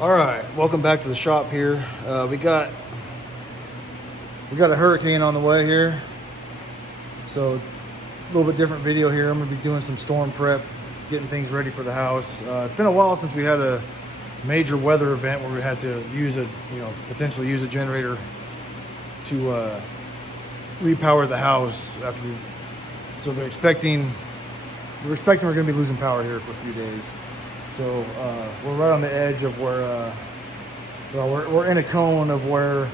All right, welcome back to the shop here. We got a hurricane on the way here, so a little bit different video here. I'm gonna be doing some storm prep, getting things ready for the house. It's been a while since we had a major weather event where we had to potentially use a generator to repower the house after we. So we're expecting we're going to be losing power here for a few days. So we're right on the edge of where, we're in a cone of where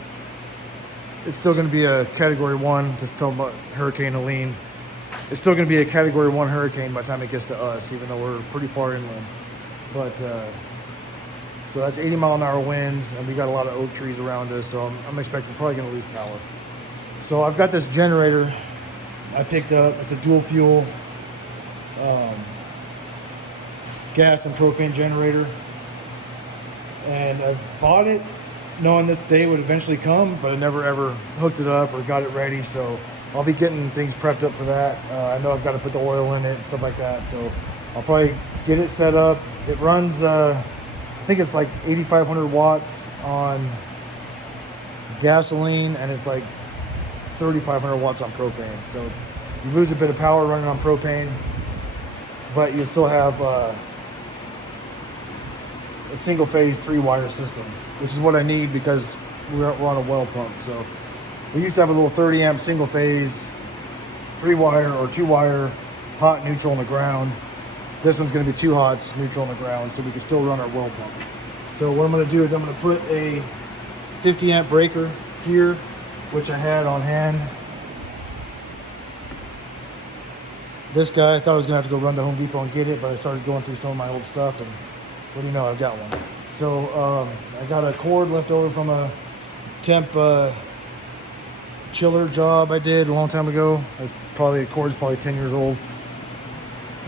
it's still going to be a Category 1, just talking about Hurricane Helene. It's still going to be a Category 1 hurricane by the time it gets to us, even though we're pretty far inland. But, so that's 80-mile-an-hour winds, and we got a lot of oak trees around us, so I'm expecting we're probably going to lose power. So I've got this generator I picked up. It's a dual fuel gas and propane generator, and I bought it knowing this day would eventually come, but I never ever hooked it up or got it ready. So I'll be getting things prepped up for that. I know I've got to put the oil in it and stuff like that, so I'll probably get it set up. It runs I think it's like 8,500 watts on gasoline, and it's like 3,500 watts on propane. So you lose a bit of power running on propane, but you still have a single phase 3-wire system, which is what I need because we're on a well pump. So we used to have a little 30 amp single phase 3-wire or 2-wire hot, neutral, on the ground. This one's going to be 2 hots, neutral, on the ground, so we can still run our well pump. So what I'm going to do is I'm going to put a 50 amp breaker here, which I had on hand. This guy, I thought I was going to have to go run to Home Depot and get it, but I started going through some of my old stuff, and what do you know, I've got one. So I got a cord left over from a temp chiller job I did a long time ago. The cord's probably 10 years old.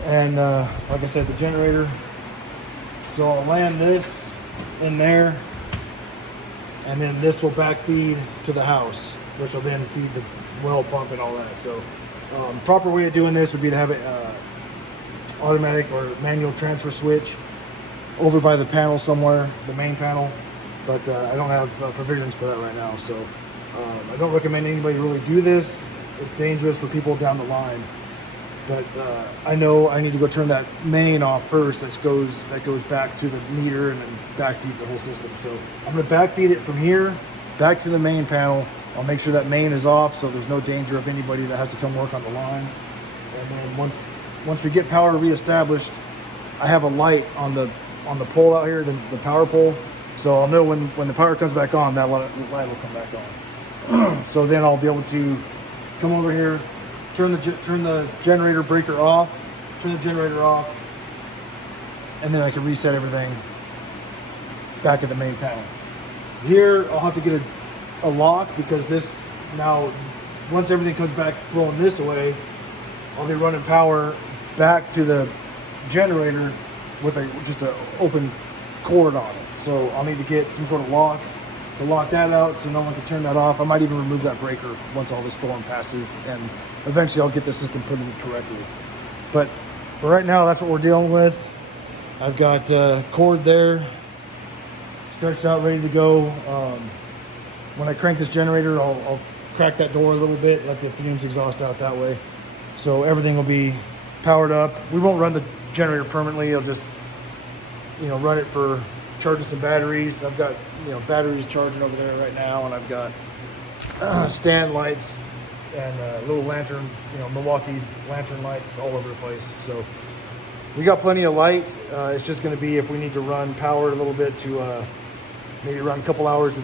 And like I said, the generator. So I'll land this in there, and then this will backfeed to the house, which will then feed the well pump and all that. So proper way of doing this would be to have it automatic or manual transfer switch over by the panel somewhere, the main panel, but I don't have provisions for that right now. So I don't recommend anybody really do this. It's dangerous for people down the line. But I know I need to go turn that main off first. That goes back to the meter and then back feeds the whole system. So I'm going to backfeed it from here back to the main panel. I'll make sure that main is off, so there's no danger of anybody that has to come work on the lines. And then once we get power reestablished, I have a light on the pole out here, the power pole. So I'll know when the power comes back on, that light will come back on. So then I'll be able to come over here, turn the generator breaker off, turn the generator off, and then I can reset everything back at the main panel. Here I'll have to get a lock, because this now, once everything comes back flowing this way, I'll be running power back to the generator with just an open cord on it. So I'll need to get some sort of lock to lock that out so no one can turn that off. I might even remove that breaker once all this storm passes, and eventually I'll get the system put in correctly. But for right now, that's what we're dealing with. I've got cord there, stretched out, ready to go. When I crank this generator, I'll crack that door a little bit, let the fumes exhaust out that way. So everything will be powered up. We won't run the generator permanently. I'll just, run it for charging some batteries. I've got, batteries charging over there right now, and I've got stand lights and little lantern, Milwaukee lantern lights all over the place. So we got plenty of light. It's just going to be if we need to run power a little bit to maybe run a couple hours,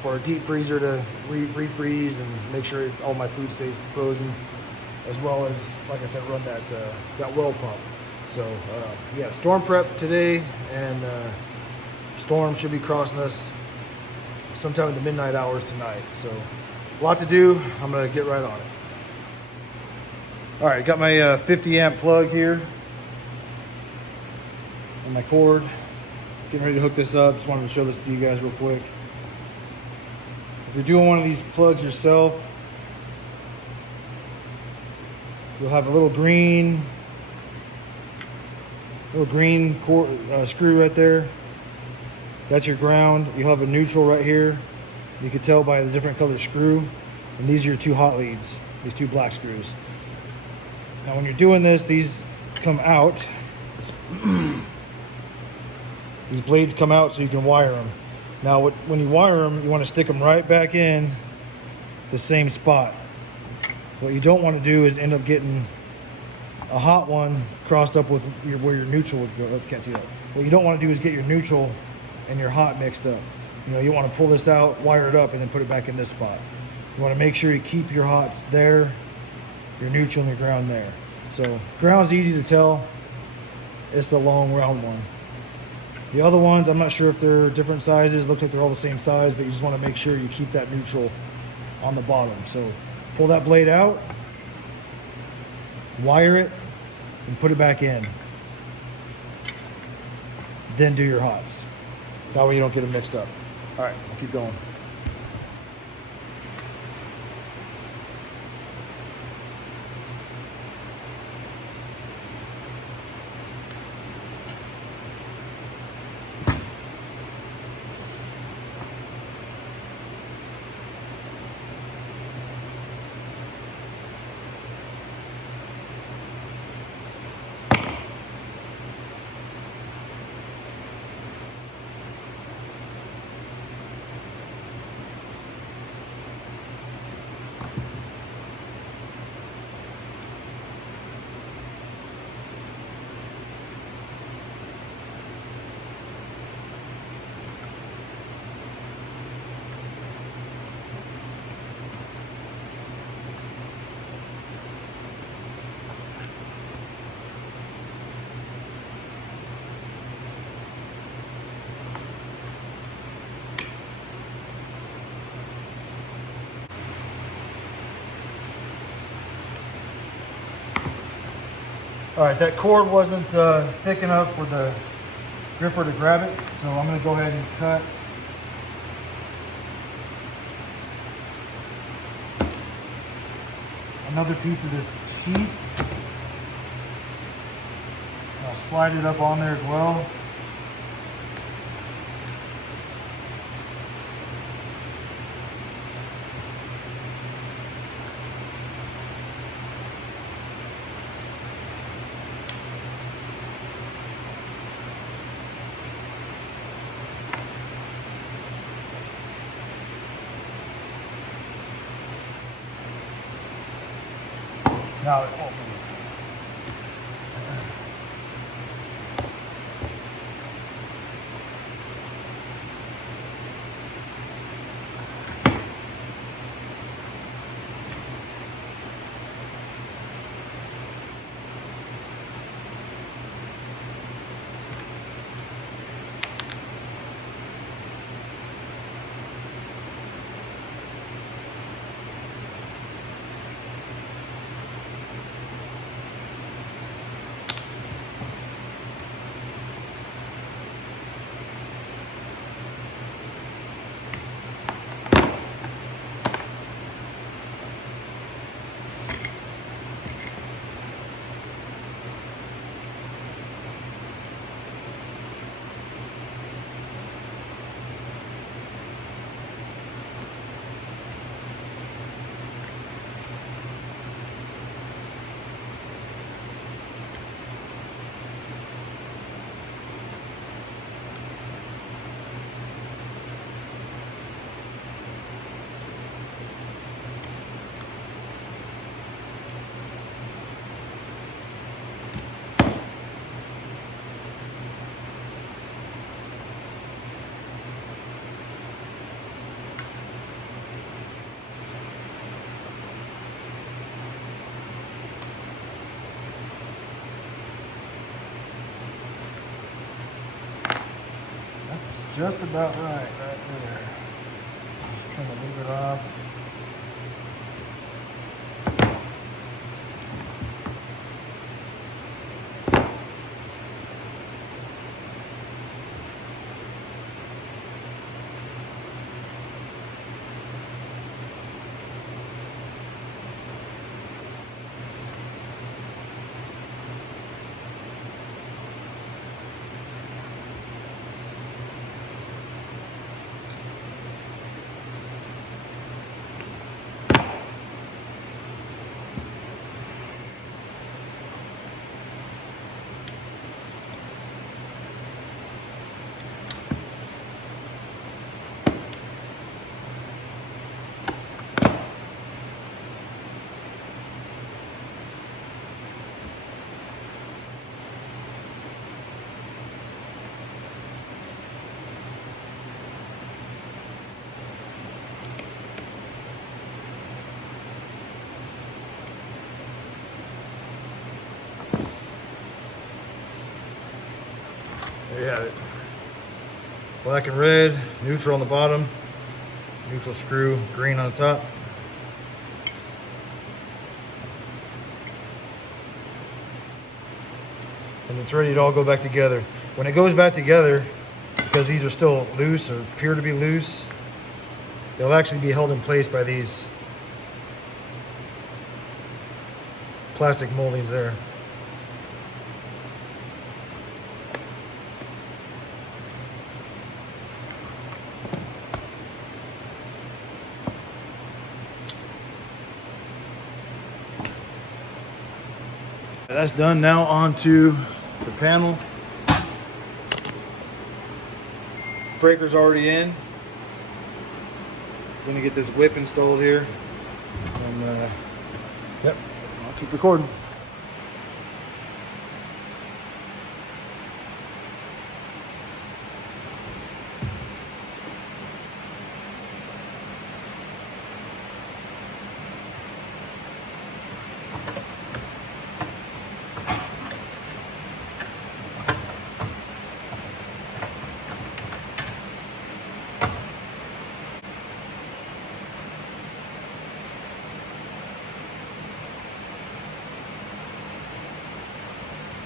for our deep freezer to refreeze and make sure all my food stays frozen, as well as, like I said, run that well pump. So yeah, storm prep today, and storm should be crossing us sometime in the midnight hours tonight. So a lot to do. I'm gonna get right on it. All right, got my 50 amp plug here and my cord. Getting ready to hook this up. Just wanted to show this to you guys real quick. If you're doing one of these plugs yourself, you'll have a little green screw right there. That's your ground. You'll have a neutral right here. You can tell by the different color screw. And these are your two hot leads, these two black screws. Now when you're doing this, these come out. These blades come out so you can wire them. Now when you wire them, you want to stick them right back in the same spot. What you don't want to do is end up getting a hot one crossed up with where your neutral would go. Can't see that. What you don't want to do is get your neutral and your hot mixed up. You know, you want to pull this out, wire it up, and then put it back in this spot. You want to make sure you keep your hots there, your neutral and your ground there. So ground's easy to tell. It's the long round one. The other ones, I'm not sure if they're different sizes. Looks like they're all the same size, but you just want to make sure you keep that neutral on the bottom. So pull that blade out, wire it, and put it back in. Then do your hots. That way you don't get them mixed up. All right, I'll keep going. All right, that cord wasn't thick enough for the gripper to grab it, so I'm gonna go ahead and cut another piece of this sheet. I'll slide it up on there as well. Now it won't move. Just about right there. Just trying to move it off. Black and red, neutral on the bottom, neutral screw, green on the top. And it's ready to all go back together. When it goes back together, because these are still loose or appear to be loose, they'll actually be held in place by these plastic moldings there. That's done. Now onto the panel. Breaker's already in. Gonna get this whip installed here, and yep, I'll keep recording.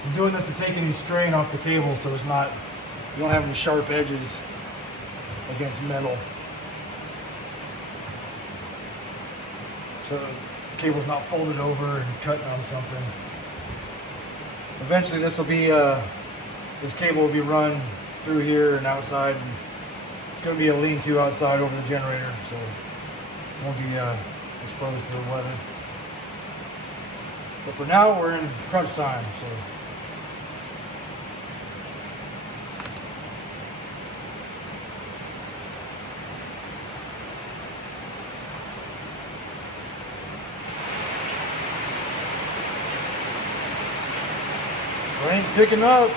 I'm doing this to take any strain off the cable so it's not, you don't have any sharp edges against metal. So the cable's not folded over and cutting on something. Eventually this will be, this cable will be run through here and outside. And it's going to be a lean-to outside over the generator, so it won't be exposed to the weather. But for now, we're in crunch time, so. Rain's picking up.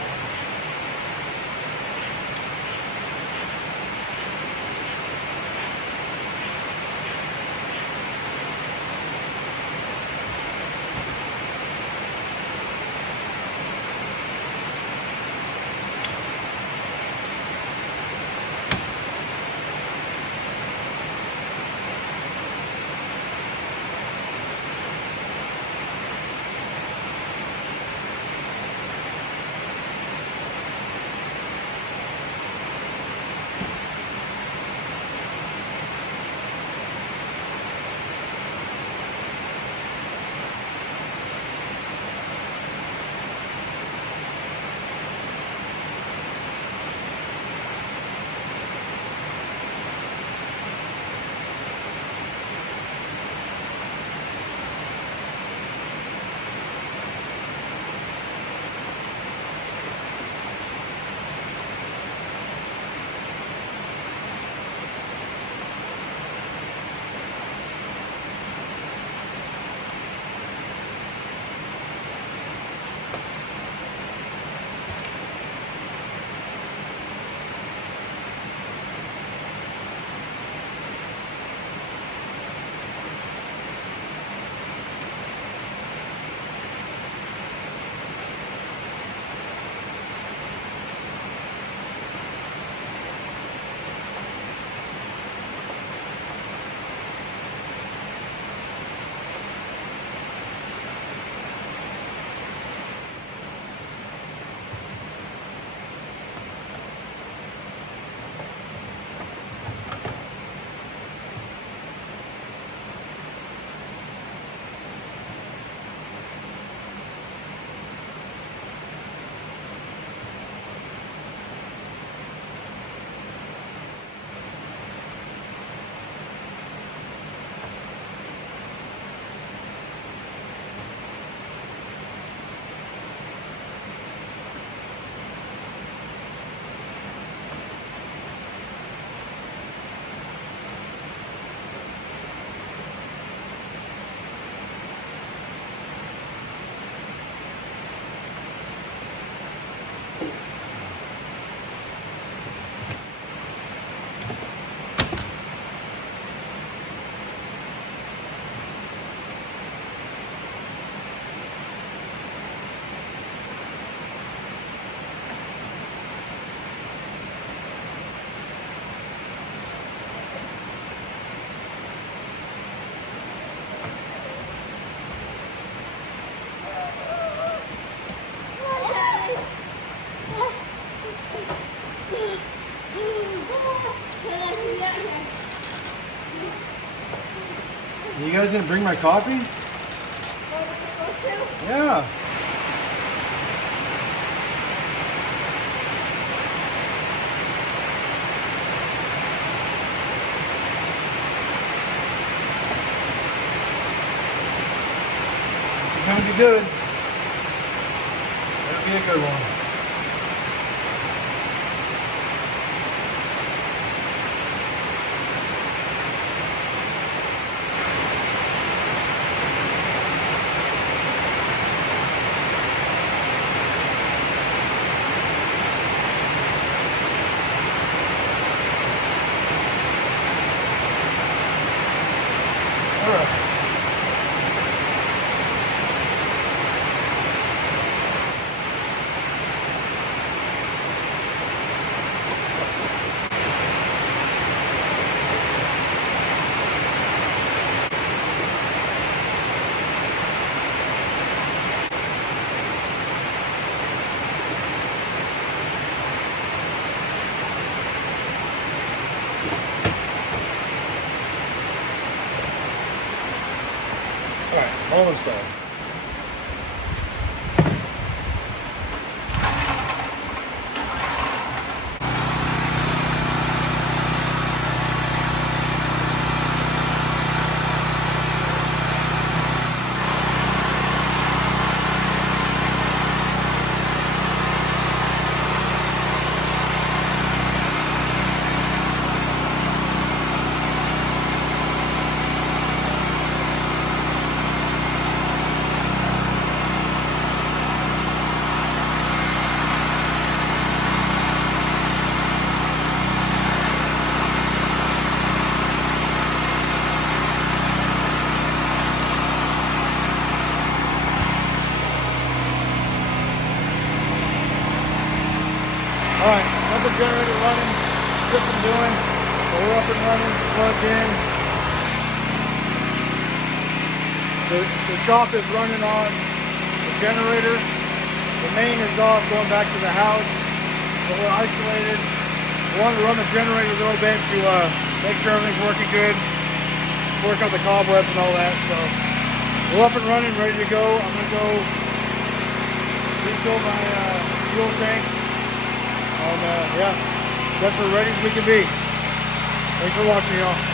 You guys didn't bring my coffee? Yeah. This is gonna be good. It'll be a good one. All right. All right, all installed. All right, got the generator running, just been doing, so we're up and running, plugged in. The shop is running on the generator. The main is off, going back to the house, so we're isolated. We wanted to run the generator a little bit to make sure everything's working good, work out the cobwebs and all that. So we're up and running, ready to go. I'm gonna go refill my fuel tank. And yeah, that's as ready as we can be. Thanks for watching, y'all.